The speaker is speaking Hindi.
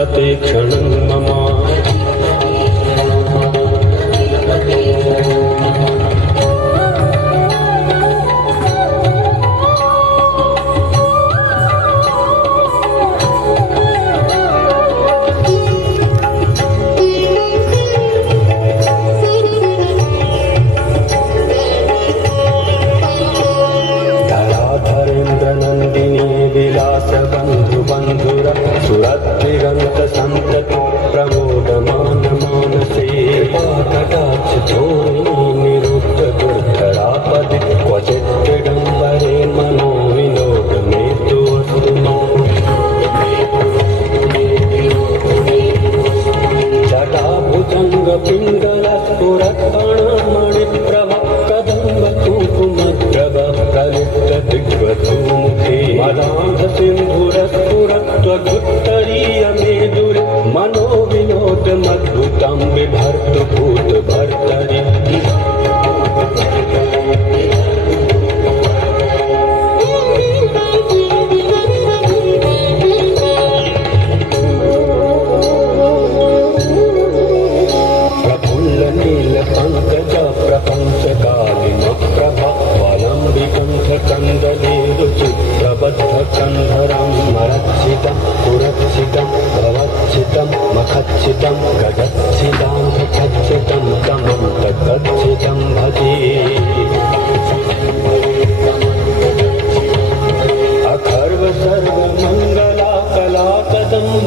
प्रतीक्षणं मम सुरत्रिगंत संतति प्रमोदमान मानसे कटाक्ष धोरिणी निरुद्ध दुर्धरापदि क्वचित् दिगंबरे मनो विनोद मेतु अस्तु जटाभुजंग पिंगल स्फुरत्कणमणिप्रभ कदम्ब कुङ्कुमद्रव प्रलिप्त दिग्वधूमुखे मदान्ध सिन्धुरस्फुरत्वगुत्तरीय मेदुरे मनो विनोदमद्भुतं बिभर्त भूत भर्तरि कंधरं मरच्छितं पुरच्छितं भवच्छितं मखच्छितं गजच्छितं खच्छितं तमं तत्च्छितं भजे अखर्व सर्वमंगला कला कदम्ब